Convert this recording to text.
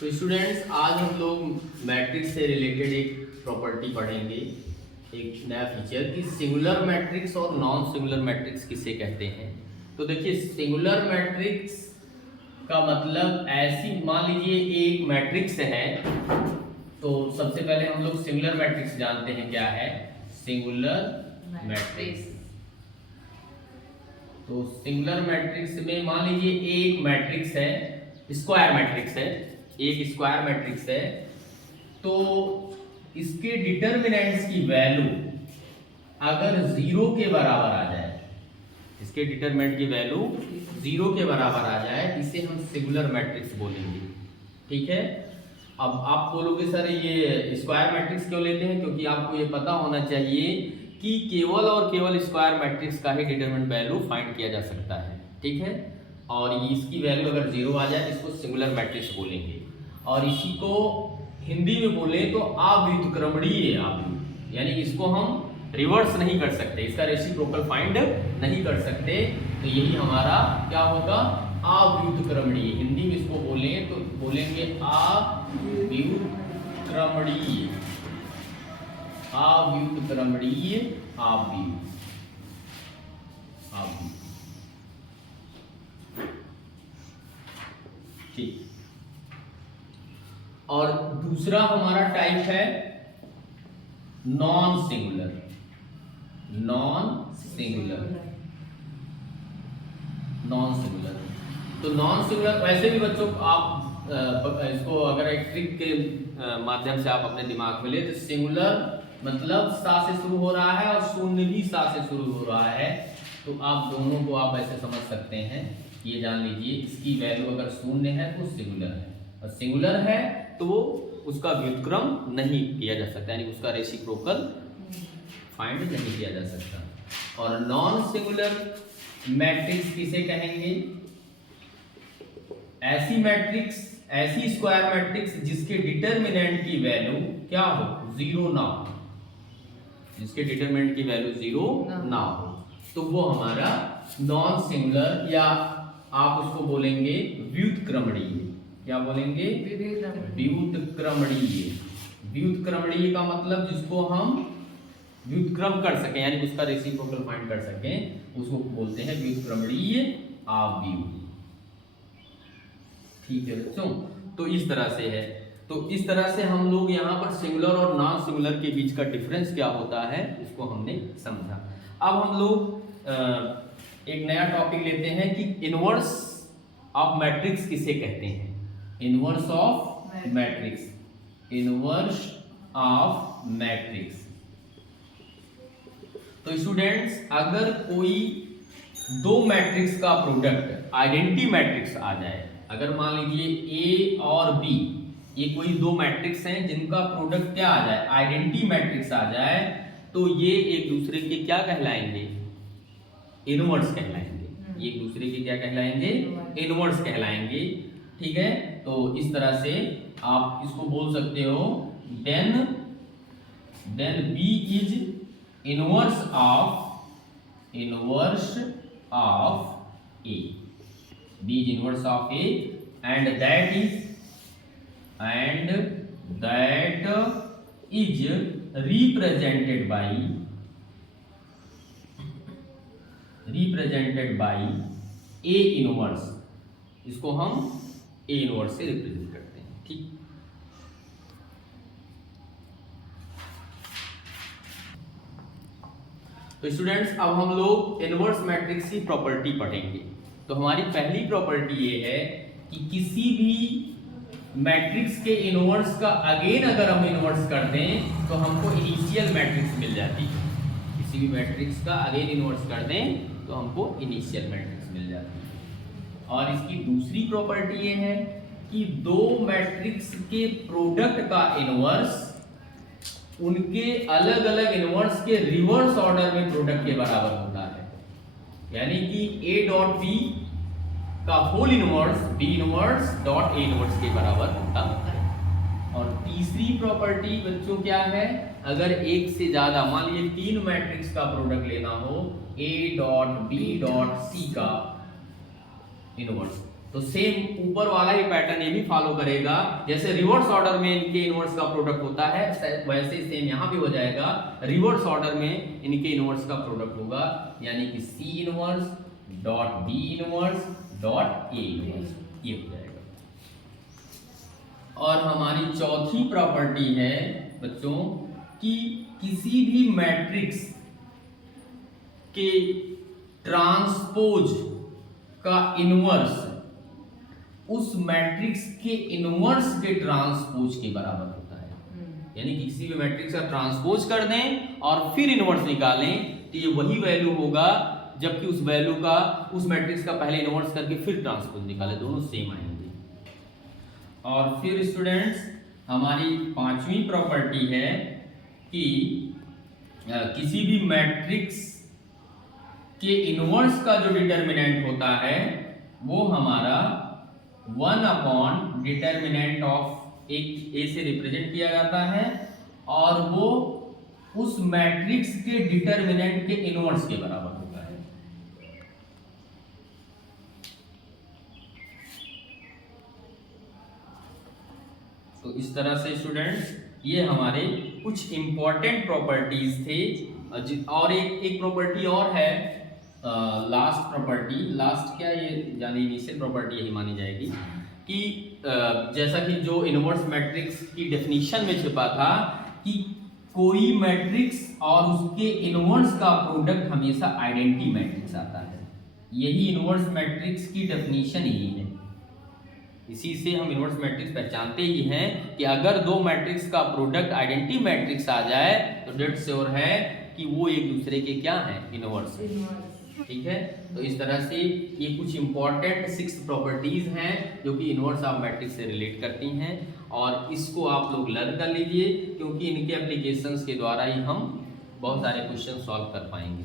तो स्टूडेंट्स, आज हम लोग मैट्रिक्स से रिलेटेड एक प्रॉपर्टी पढ़ेंगे, एक नया फीचर कि सिंगुलर मैट्रिक्स और नॉन सिंगुलर मैट्रिक्स किसे कहते हैं। तो देखिए, सिंगुलर मैट्रिक्स का मतलब ऐसी, मान लीजिए एक मैट्रिक्स है, तो सबसे पहले हम लोग सिंगुलर मैट्रिक्स जानते हैं क्या है। सिंगुलर मैट्रिक्स, तो सिंगुलर मैट्रिक्स में मान लीजिए एक मैट्रिक्स है, स्क्वायर मैट्रिक्स है, एक स्क्वायर मैट्रिक्स है, तो इसके डिटरमिनेंट्स की वैल्यू अगर 0 के बराबर आ जाए, इसके डिटरमिनेंट की वैल्यू 0 के बराबर आ जाए, इसे हम सिंगुलर मैट्रिक्स बोलेंगे। ठीक है। अब आप बोलोगे सर ये स्क्वायर मैट्रिक्स क्यों लेते हैं, क्योंकि आपको ये पता होना चाहिए कि केवल और केवल स्क्वायर मैट्रिक्स का ही डिटरमिनेंट वैल्यू फाइंड किया जा सकता है। ठीक है। और इसकी वैल्यू अगर 0 आ जाए इसको सिंगुलर मैट्रिक्स बोलेंगे। और इसी को हिंदी में बोले तो अव्युत्क्रमणीय, यानी इसको हम रिवर्स नहीं कर सकते, इसका रेसिप्रोकल फाइंड नहीं कर सकते, तो यही हमारा क्या होगा, अव्युत्क्रमणीय। हिंदी में इसको बोले तो बोलेंगे अव्युत्क्रमणीय, अव्युत्क्रमणीय, ठीक। और दूसरा हमारा टाइप है non singular. Non singular, non singular, तो नॉन सिंगुलर वैसे भी बच्चों आप इसको अगर एक ट्रिक के माध्यम से आप अपने दिमाग में ले तो सिंगुलर मतलब सा से शुरू हो रहा है और शून्य भी सा से शुरू हो रहा है, तो आप दोनों को आप ऐसे समझ सकते हैं। ये जान लीजिए, इसकी वैल्यू अगर शून्य है तो सिंगुलर है, और सिंगुलर है तो वो उसका व्युत्क्रम नहीं किया जा सकता, यानी उसका रेसिप्रोकल फाइंड नहीं किया जा सकता। और नॉन सिंगुलर मैट्रिक्स किसे कहेंगे, ऐसी मैट्रिक्स, ऐसी स्क्वायर मैट्रिक्स जिसके डिटरमिनेंट की वैल्यू क्या हो, 0 ना हो, जिसके डिटरमिनेंट की वैल्यू 0 ना हो, तो वो हमारा नॉन सिंगुलर, या आप उसको बोलेंगे व्युत्क्रमणीय। क्या बोलेंगे, व्युत्क्रमणीय। व्युत्क्रमणीय का मतलब जिसको हम व्युत्क्रम कर सकें, यानी उसका रेसिप्रोकल फाइंड कर सकें, उसको बोलते हैं व्युत्क्रमणीय आव्यूह। ठीक है बच्चों, तो इस तरह से है। तो इस तरह से हम लोग यहाँ पर सिंगुलर और नॉन सिंगुलर के बीच का डिफरेंस क्या होता है उसको हमने समझा। अब हम लोग एक नया टॉपिक लेते हैं कि इनवर्स ऑफ मैट्रिक्स किसे कहते हैं। Inverse of matrix, inverse of matrix. तो स्टूडेंट्स, अगर कोई दो मैट्रिक्स का प्रोडक्ट आइडेंटिटी मैट्रिक्स आ जाए, अगर मान लीजिए ए और बी, ये कोई दो मैट्रिक्स हैं जिनका प्रोडक्ट क्या आ जाए, आइडेंटिटी मैट्रिक्स आ जाए, तो ये एक दूसरे के क्या कहलाएंगे, इनवर्स कहलाएंगे। ये एक दूसरे के क्या कहलाएंगे, इनवर्स कहलाएंगे। ठीक है। तो इस तरह से आप इसको बोल सकते हो, then B is inverse of A, B is inverse of A, and that is represented by A inverse. इसको हम ए इनवर्स से रिप्रेजेंट करते हैं। ठीक। तो स्टूडेंट्स, अब हम लोग इनवर्स मैट्रिक्स की प्रॉपर्टी पढ़ेंगे। तो हमारी पहली प्रॉपर्टी ये है कि किसी भी मैट्रिक्स के इनवर्स का अगेन अगर हम इनवर्स कर दें तो हमको इनिशियल मैट्रिक्स मिल जाती है। किसी भी मैट्रिक्स का अगेन इनवर्स कर दें तो हमको इनिशियल मैट्रिक्स मिल जाती है। और इसकी दूसरी प्रॉपर्टी ये है कि दो मैट्रिक्स के प्रोडक्ट का इनवर्स उनके अलग अलग इनवर्स के रिवर्स ऑर्डर में प्रोडक्ट के बराबर होता है, यानी कि ए डॉट बी का whole inverse B inverse dot A inverse के बराबर होता है। और तीसरी प्रॉपर्टी बच्चों क्या है, अगर एक से ज्यादा, मान लीजिए 3 मैट्रिक्स का प्रोडक्ट लेना हो, A dot B dot C का इनवर्स, तो सेम ऊपर वाला ही पैटर्न ये भी फॉलो करेगा, जैसे रिवर्स ऑर्डर में इनके इनवर्स का प्रोडक्ट होता है वैसे ही सेम यहाँ भी हो जाएगा, रिवर्स ऑर्डर में इनके इनवर्स का प्रोडक्ट होगा, यानी कि C inverse dot B inverse dot A inverse, ये हो जाएगा। और हमारी चौथी प्रॉपर्टी है बच्चों कि किसी भी मैट्रिक्स के ट्रांसपोज का इनवर्स उस मैट्रिक्स के इनवर्स के ट्रांसपोज के बराबर होता है। यानी कि किसी भी मैट्रिक्स का ट्रांसपोज कर दें और फिर इनवर्स निकालें तो ये वही वैल्यू होगा, जबकि उस वैल्यू का उस मैट्रिक्स का पहले इनवर्स करके फिर ट्रांसपोज निकालें, दोनों सेम आएंगे। और फिर स्टूडेंट्स हमारी पांचवी प्रॉपर्टी है कि किसी भी मैट्रिक्स के इनवर्स का जो डिटर्मिनेंट होता है वो हमारा 1 डिटर्मिनेंट ऑफ एक ए से रिप्रेजेंट किया जाता है और वो उस मैट्रिक्स के डिटर्मिनेंट के इनवर्स के बराबर होता है। तो इस तरह से स्टूडेंट्स ये हमारे कुछ इंपॉर्टेंट प्रॉपर्टीज थे। और एक प्रॉपर्टी और है, लास्ट प्रॉपर्टी, लास्ट क्या ये यानी इनिशियल प्रॉपर्टी यही मानी जाएगी कि जैसा कि जो इनवर्स मैट्रिक्स की डेफिनेशन में छिपा था कि कोई मैट्रिक्स और उसके इनवर्स का प्रोडक्ट हमेशा आइडेंटिटी मैट्रिक्स आता है। यही इनवर्स मैट्रिक्स की डेफिनेशन ही है। इसी से हम इनवर्स मैट्रिक्स पहचानते ही हैं कि अगर दो मैट्रिक्स का प्रोडक्ट आइडेंटिटी मैट्रिक्स आ जाए तो डेट श्योर है कि वो एक दूसरे के क्या हैं, इनवर्स। ठीक है, तो इस तरह से ये कुछ इंपॉर्टेंट 6 प्रॉपर्टीज हैं जो कि इनवर्स ऑफ मैट्रिक्स से रिलेट करती हैं, और इसको आप लोग लर्न कर लीजिए क्योंकि इनके एप्लीकेशंस के द्वारा ही हम बहुत सारे क्वेश्चन सॉल्व कर पाएंगे।